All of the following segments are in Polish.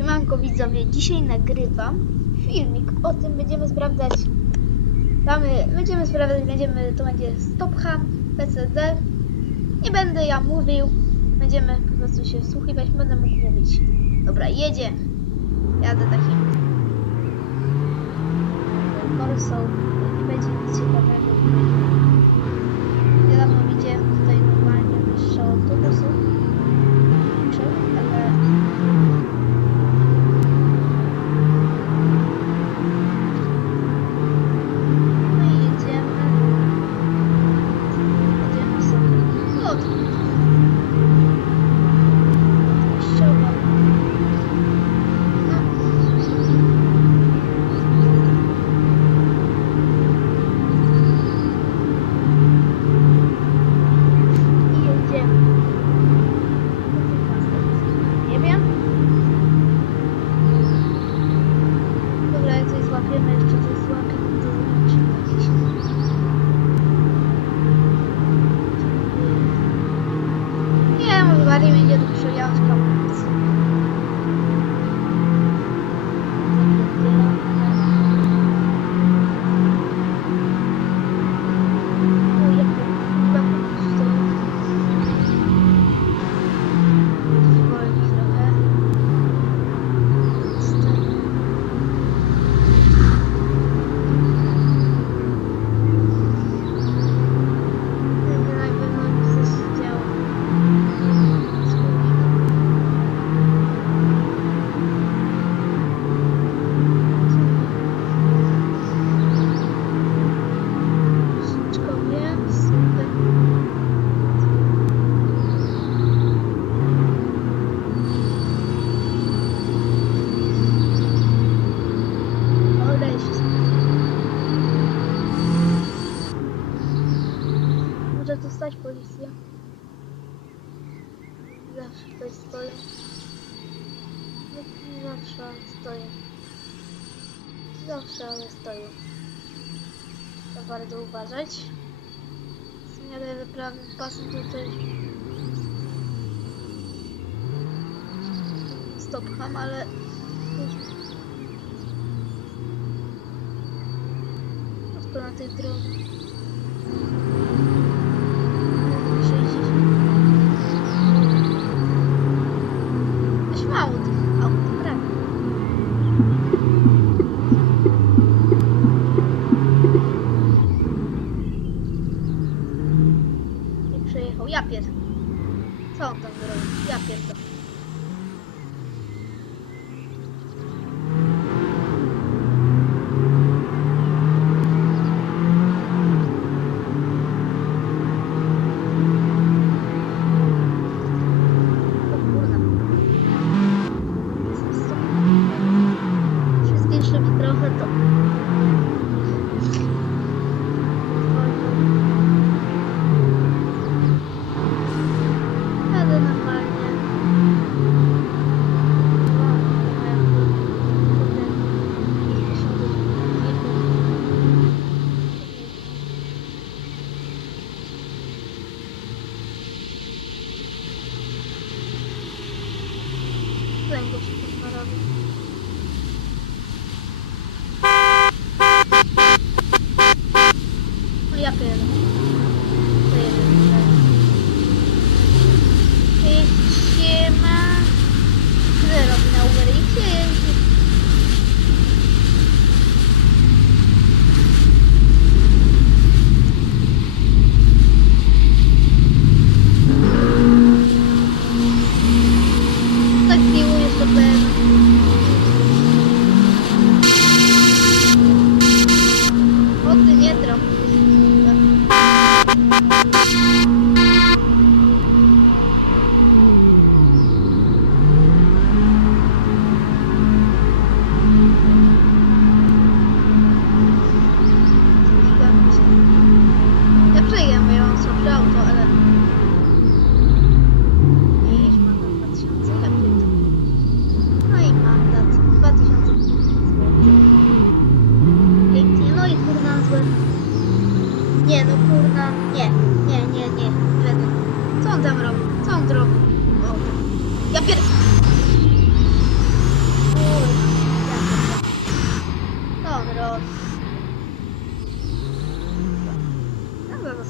Siemanko widzowie, dzisiaj nagrywam filmik, o tym będziemy sprawdzać. Mamy, będziemy sprawdzać, będziemy, to będzie Stop Ham, PCD nie będę ja mówił. Będziemy po prostu się wsłuchiwać, będę mógł mówić. Dobra, jedzie jadę takim morsą nie będzie nic ciekawego. uważać. Zmianę wyprawy pasem tutaj. Stop ham, ale... Tylko na tej drodze.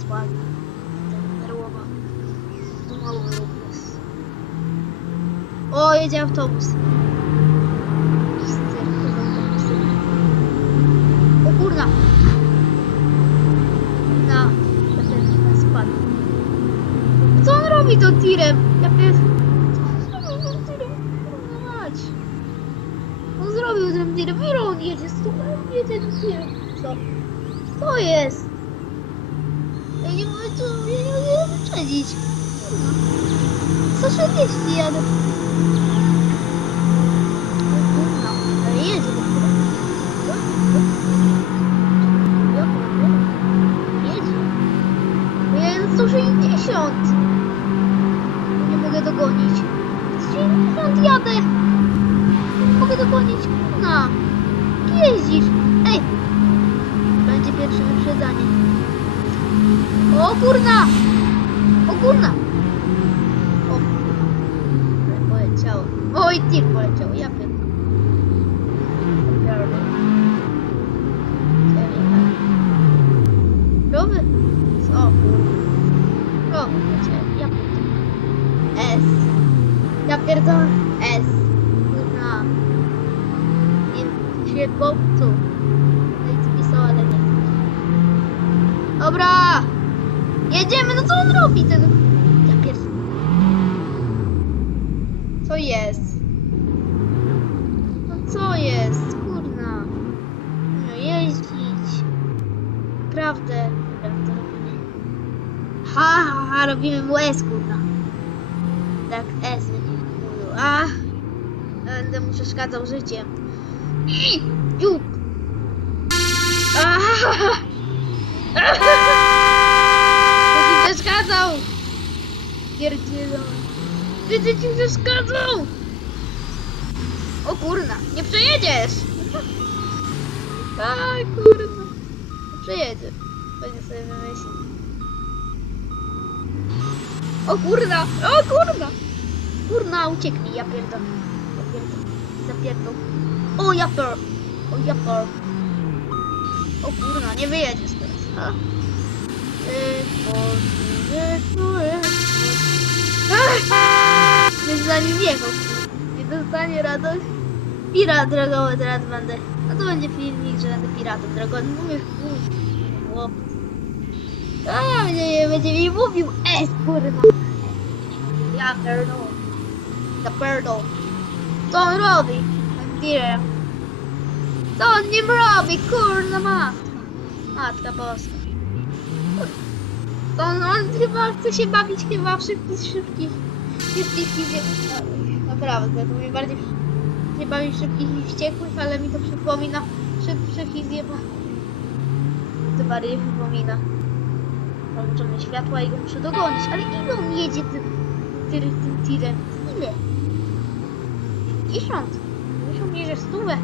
Dokładnie. Ten perłowa. To mało jest. O, jedzie autobus. O kurna! Na, ten spadł. Co on robi to tirem? Ja pies... Co on zrobił tym tirem? Kurna mać. On zrobił tym tirem. Ile on jedzie? On jedzie tym tirem. Co? Co jest? Ja nie mogę tu, ja nie mogę wyprzedzić. Kurwa. 140 jadę. O kurna, ale jedzie. Jedzie. Jest 160. Nie mogę dogonić. 160 jadę. Nie mogę dogonić. Gdzie jeździsz? Ej. Będzie pierwsze wyprzedzanie. O kurna. O kurna. O kurna. Ale Oj, tir poleciał. Ja pierdolę. Pierdolę. Rowy? Co? Rowy. Ja pierdolę. S. Ja pierdolę. S. Kurna. Nie, świetłowcu. Nic pisał, ale nie. Dobra! Jedziemy, no co on robi ten... Ja pierdolę. Co jest? No co jest? Kurna. No jeździć. Naprawdę. Robimy. Ha, ha, ha, robimy mu S, kurna. Tak, S będzie mówił. A, będę mu przeszkadzał życiem. I, dziób. Aha. Będzie przeszkadzał. Pierdzielą. Będzie ci przeszkadzał. O kurna, nie przejedziesz. Aj, kurna. Nie przejedzie. Będzie sobie wymyślić. O kurna, o kurna. Kurna, uciekli, ja pierdolę. Ja pierdolę, zapierdol. O, ja pier... O, ja pier... O kurna, nie wyjedziesz teraz, ha? Nie za nim jechał. Nie dostanie radość. Pirat drogowy teraz będę. A to będzie filmik, że będę piratem drogowym. Mówię, chłop. A będzie, będzie mi mówił S, kurwa. Ja pierdolę. Ja pierdolę. Co on robi? Ten tirem. Co on nim robi? Kurna matka. Matka boska. To on, on chyba chce się bawić chyba w szybkich, szybkich, szybkich wściekłych. Naprawdę, to mnie bardziej nie bawi w szybkich i wściekłych, ale mi to przypomina szybkich i zjeba. To bardziej przypomina. Włączone światła i go muszę dogonić, ale ile on jedzie tym, tym, tym tirem? Ile? 50. 50 jedzie stówę.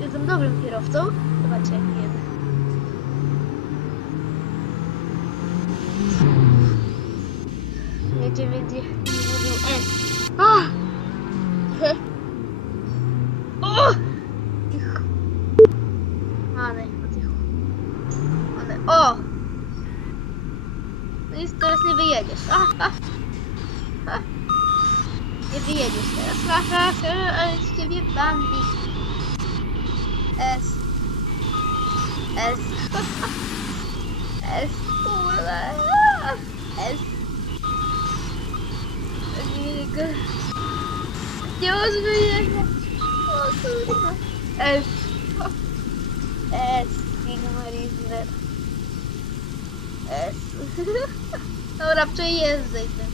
Jestem dobrym kierowcą. Zobaczcie jak jedę. Jedzie, będzie mówił S. nie wyjedziesz. A, a. A. Nie wyjedziesz teraz. Ha, ha, ha, ale z ciebie Bambi. S. S. S. Kurde. S. Nie, nie może wyjechać. O kurwa. S. S. Sigma Rizzler. S. Dobra, przejeżdżaj tym.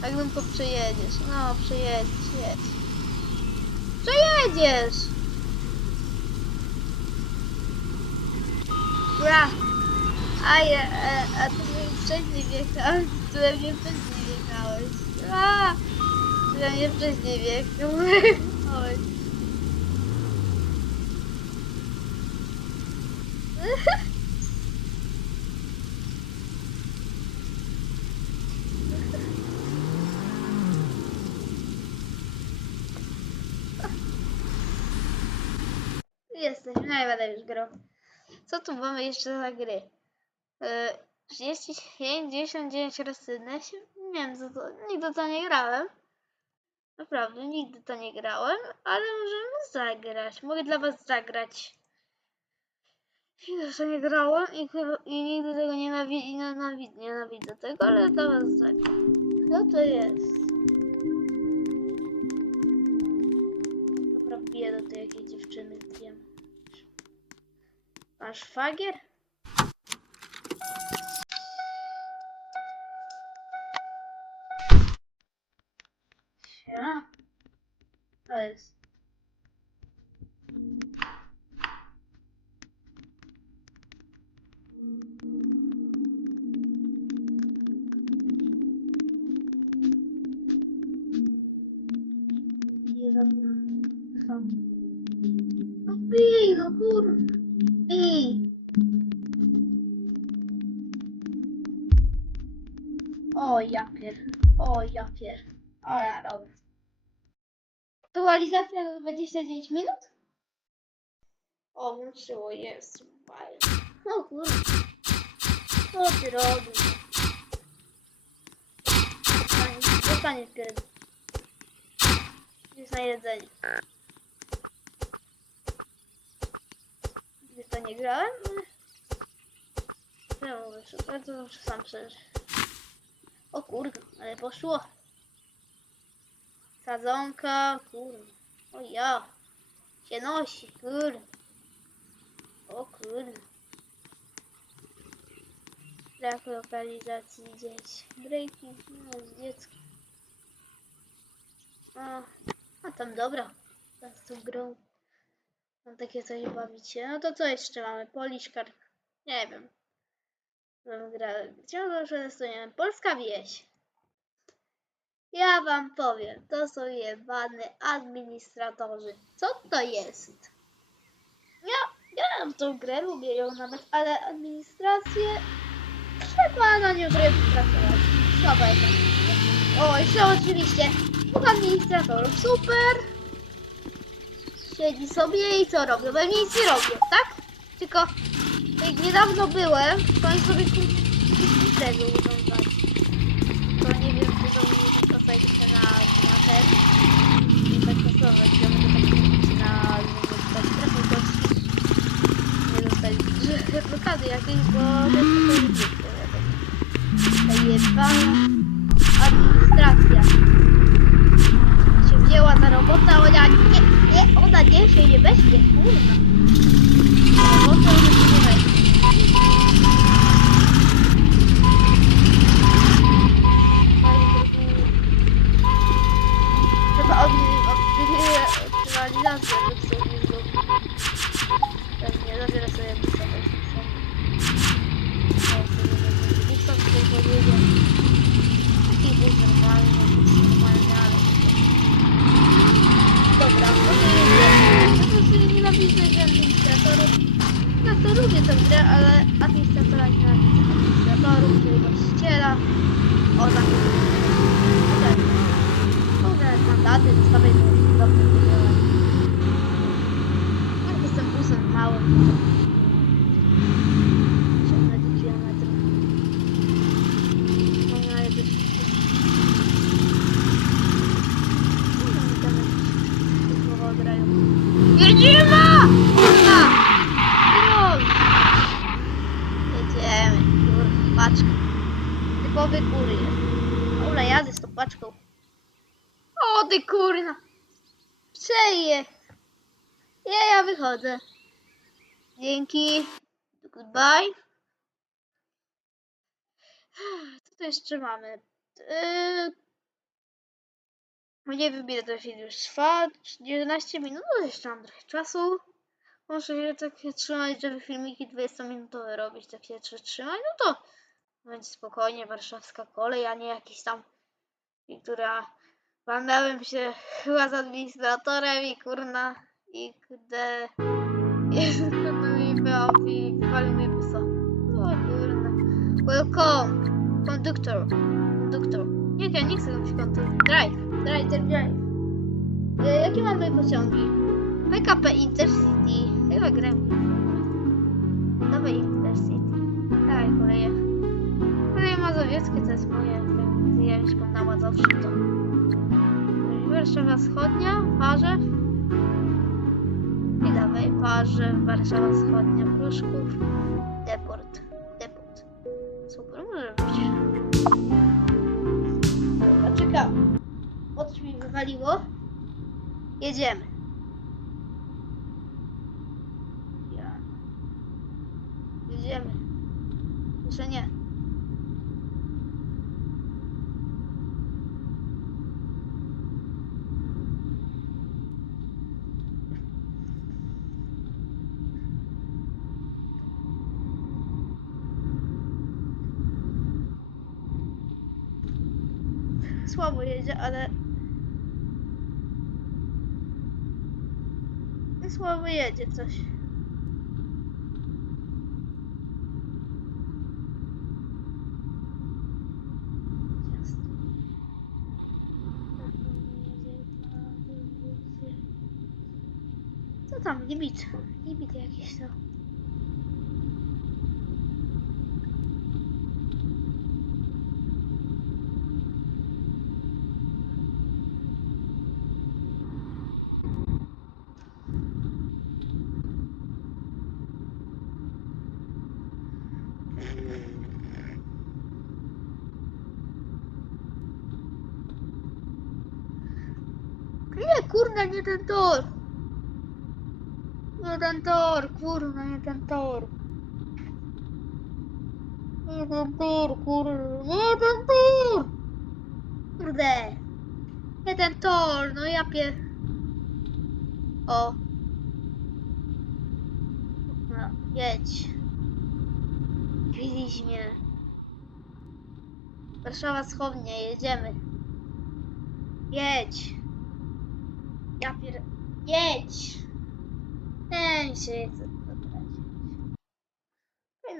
Tak tylko przejedziesz. No, przejedziesz, jedź. Przejedziesz! Bra! A, ja, a, ty mnie wcześniej wjechałeś, ty we mnie wcześniej wjechałeś. A! Ty we mnie wcześniej wjechałeś. Będę już grał. Co tu mamy jeszcze za gry? 35, 99 razy ja się, nie wiem co to, nigdy to nie grałem. Naprawdę, nigdy to nie grałem, ale możemy zagrać. Mogę dla was zagrać. To nie grałem i, i nigdy tego nie nienawidzę, nienawidzę, tego, ale dla was zagram. Co to jest? Pan szwagier? Ja. To jest. Nie dobra. Co? Ja pier. O ja pier. O ja robię. Aktualizacja za 29 minut? O, włączyło, jest. Fajnie. O kurde. Co ty robisz? Zostanie, zostanie w gry. Jest na jedzenie. Nigdy w to nie grałem. Czemu wyszło? Bardzo dobrze sam przeżyć. O kurde, ale poszło. Sadzonka, kurde. O ja. Się nosi, kurde. O kurde. Brak lokalizacji dzieci. Breaking, no z dzieckiem. A, a tam dobra. Teraz tą grą. Mam takie coś bawić się. No to co jeszcze mamy? Poliszkar. Nie wiem. Grę. Ciągle przetestujemy. Polska wieś. Ja wam powiem, to są jebane administratorzy. Co to jest? Ja, ja mam tą grę, lubię ją nawet, ale administrację trzeba na nią trochę pracować. Słaba jest. O, jeszcze oczywiście dwóch administratorów, super. Siedzi sobie i co robią? Pewnie nic nie robią, tak? Tylko niedawno byłem, to oni sobie imprezę urządzali. To nie wiem, czy to mnie tak jeszcze na, na ten. Nie tak głosować, ja mogę tak mówić na dostać trochę gości. Nie dostać blokady jakiejś, bo to jest tylko jedno. Ta jebana administracja się wzięła za robotę, a ona nie, nie, ona nie się nie weźmie, kurwa. Robotę ona się nie weźmie. To lubię tę grę, ale administratora nienawidzę. Administratorów, czyli właściciela. O, tak. Dobra, mandaty, zostawię to dobrze wygląda. Jak jestem busem małym, to ciągnę do kilometry. Można je być... No, oni tam jakieś słowa grają. Jedziemy! Kurwa! Kierol! Jedziemy, kurwa, paczka. Typowy kurier. Dobra, jadę z tą paczką. O ty kurna! Przeje! Ja, ja wychodzę. Dzięki. Goodbye. Co tu jeszcze mamy? Yy... Nie wiem ile to film już trwa. 11 minut, no jeszcze mam trochę czasu. Muszę się tak się trzymać, żeby filmiki 20-minutowe robić, tak się trzy- trzymać, no to będzie spokojnie warszawska kolej, a nie jakiś tam, która Bandałem się chyba z administratorem i kurna i gdy jest to mi i walił mnie busa. O kurna. Welcome. Conductor. Conductor. Nie, ja nie chcę robić conductor. Drive. Drive, drive, drive. E, jakie mamy pociągi? PKP Intercity. Chyba grę. Dawaj Intercity. Daj, koleje. Koleje mazowieckie to jest moje tym zjawisko na Mazowszu. To. Warszawa Wschodnia, Parzew. I dalej Parzew, Warszawa Wschodnia, Pruszków, Deport. Deport. Super, może być. Dobra, czekam. O mi wywaliło. Jedziemy. Jedziemy. Jeszcze nie. Jedzie, ale... Słabo jedzie coś. Co tam? Gibit. Gibit jakiś to. Nie, kurna, nie ten tor. Nie ten tor, ten ten tor, kurna, nie ten tor. Kurde. Nie ten tor, no ja pie... O. No, jedź. Widzisz mnie. Warszawa Wschodnia, jedziemy. Jedź. Ja pier... Jedź! Mi się.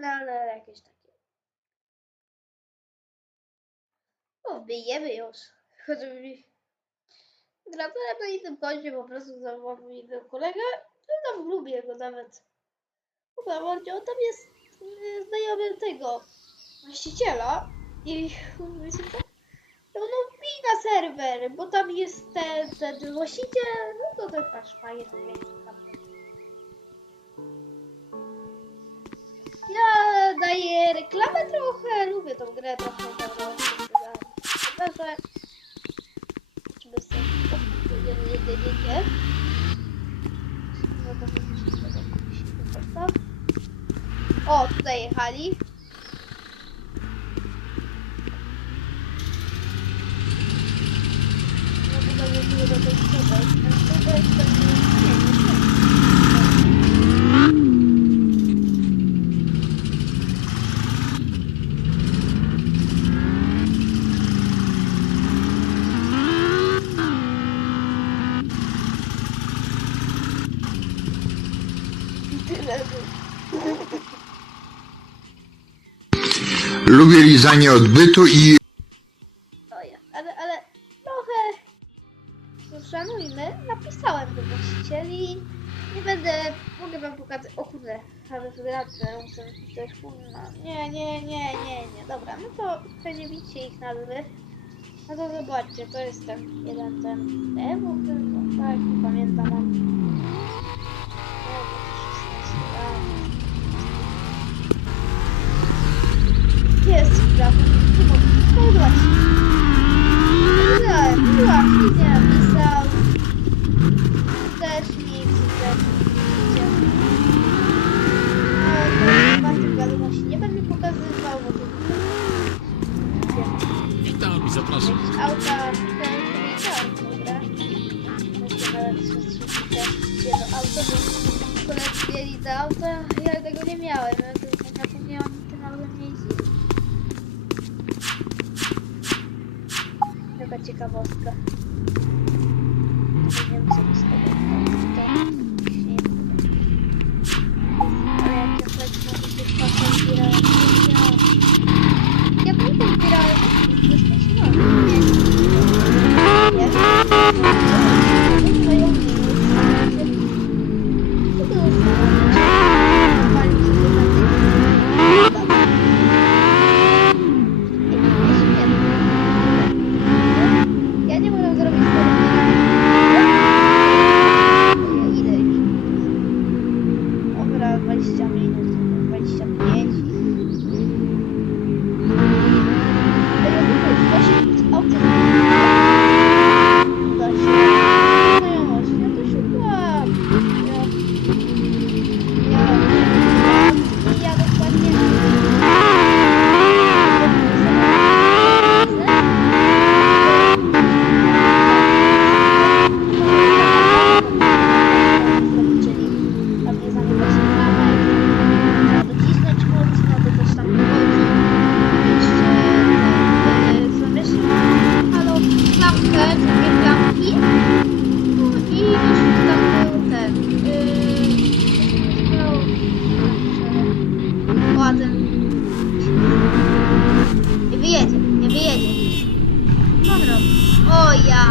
No ale jakieś takie. O, wbijemy już. Choćby mi... Gratuluję na innym koncie, po prostu zawołam innego kolegę. Ja tam lubię go nawet. Chyba bardziej, on tam jest y, znajomym tego właściciela. I wiecie co? No, no na serwer, bo tam jest ten, ten właściciel, no to tak masz fajnie, to jest reklamę trochę, lubię tą grę trochę. Chyba, że... Zobaczymy sobie. O, Nie, nie, nie, nie, nie. O, tutaj jechali. No chyba nie było do tej tutaj. Tutaj to nie, nie, nie. Tyle było. Lubię lizanie odbytu i Oja, ale, ale trochę szanujmy. Napisałem do właścicieli. Nie będę, mogę wam pokazać. O kurde, ale wygradzę, muszę też kurna. Nie, nie, nie, nie, nie. Dobra, no to pewnie widzicie ich nazwy. No to zobaczcie, to jest ten jeden ten Ewo chyba, tak, nie pamiętam. Ewo, Mogę, no właśnie. Napisałem, właśnie nie napisał. Też nic, też nic. Nie będę pokazywał, bo to Witam i zapraszam. auta, te sobie dobra. Koledzy mieli do auta, ja tego nie miałem, ja to zapomniałam tym autem jeździć. Taka ciekawostka. Nie wiem,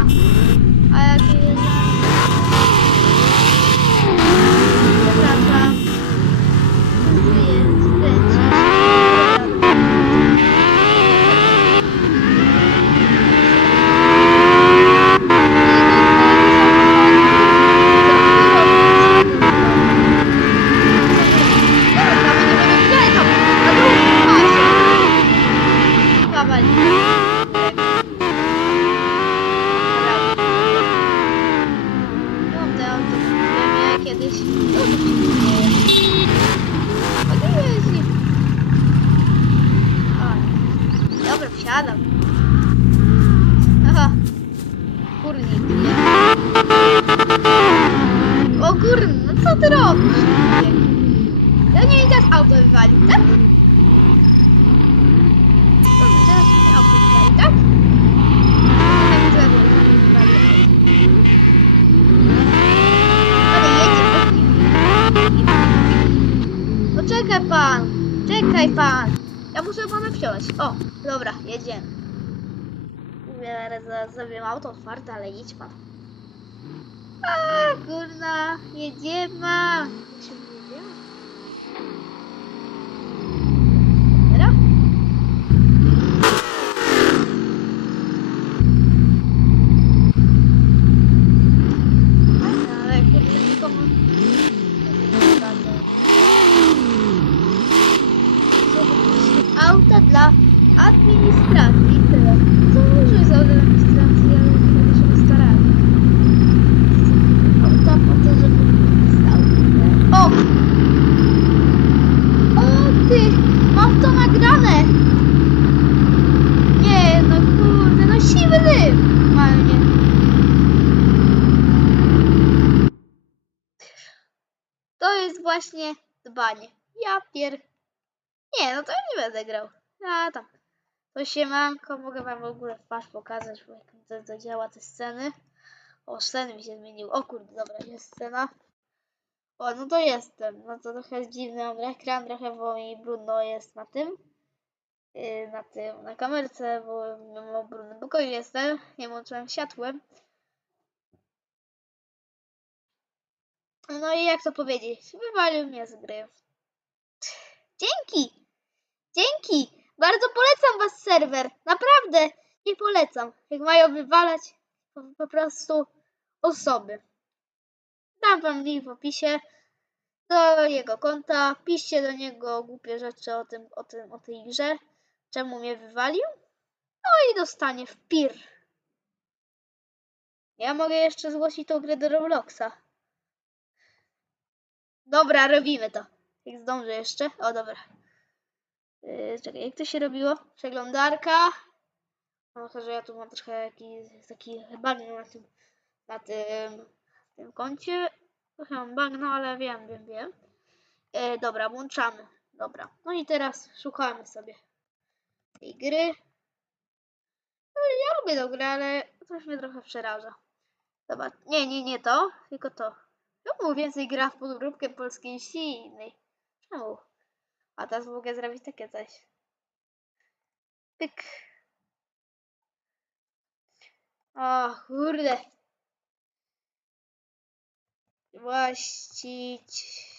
Yeah. Auto wywalił, tak? Dobrze, teraz mnie auto wywalił, tak? Tak. Ale No czekaj pan, czekaj pan. Ja muszę pana wsiąść. O, dobra, jedziemy. Mówię, zaraz zrobię auto otwarte, ale idź pan. A, kurna, jedziemy. Jak się jedzie? Teraz? Fajne, ale kurde, nikomu... nie bardzo. Są po prostu Auta dla administracji i tyle. Co może dla administracji, ale nie się starali. Auta po to, żeby stał. O! O ty! Mam to nagrane! Nie, no kurde, no siwy dym! Normalnie. To jest właśnie dbanie. Ja pier... Nie, no to ja nie będę grał. A tam. To się manko, mogę wam w ogóle twarz pokazać, bo jak to, działa te sceny. O, sceny mi się zmieniły. O kurde, dobra, jest scena. O, no to jestem. No to trochę dziwny mam ekran, trochę bo mi brudno jest na tym. Yy, na tym, na kamerce, bo w brudnym pokoju jestem. Nie włączyłem światłem. No i jak to powiedzieć? Wywalił mnie z gry. Dzięki! Dzięki! Bardzo polecam was serwer. Naprawdę nie polecam. Jak mają wywalać po, prostu osoby. Dam wam link w opisie do jego konta. Piszcie do niego głupie rzeczy o tym, o tym, o tej grze. Czemu mnie wywalił? No i dostanie w pir. Ja mogę jeszcze zgłosić tą grę do Robloxa. Dobra, robimy to. Jak zdążę jeszcze. O, dobra. Yy, czekaj, jak to się robiło? Przeglądarka. No, to, że ja tu mam trochę jakiś taki bagno na tym, na tym, tym koncie. Trochę mam bagno, ale wiem, wiem, wiem. Yy, dobra, włączamy. Dobra. No i teraz szukamy sobie tej gry. No, ja lubię tę grę, ale coś mnie trochę przeraża. Dobra, nie, nie, nie to, tylko to. Czemu więcej gra w podróbkę polskiej niż innej? Czemu? A teraz mogę zrobić takie coś. Pyk. O, kurde. Właścić.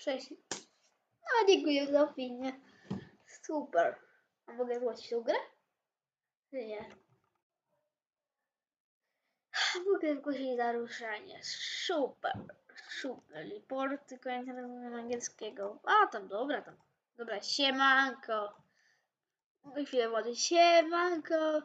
Przejść. No, dziękuję za opinię. Super. A mogę zgłosić tą grę? Nie? Mogę zgłosić naruszenie. Super. Szub, report, tylko ja nie rozumiem angielskiego. A, tam, dobra, tam. Dobra, siemanko. Chwilę wody, siemanko.